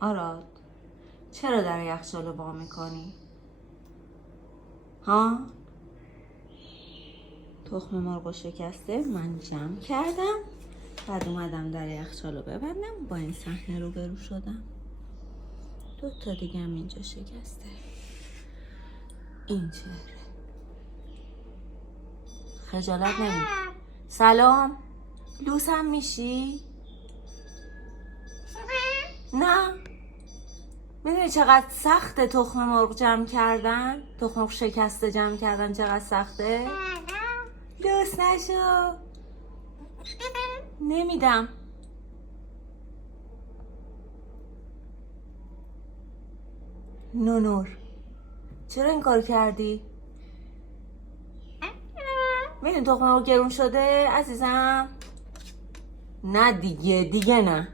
آراد چرا در یخچالو وا میکنی؟ ها؟ تخم مرغ شکسته من جمع کردم، بعد اومدم در یخچالو ببندم، با این صحنه روبرو شدم. 2 تا دیگه هم اینجا شکسته. این چهره خجالت نمی. سلام، لوسم میشی؟ نه. میدونی چقدر سخته تخم مرغ جمع کردن؟ تخم مرغ شکسته جمع کردن چقدر سخته؟ لوس نشو. نمیدم. نونور چرا این کار کردی؟ میدونی تخم مرغ گرون شده عزیزم؟ نه دیگه نه.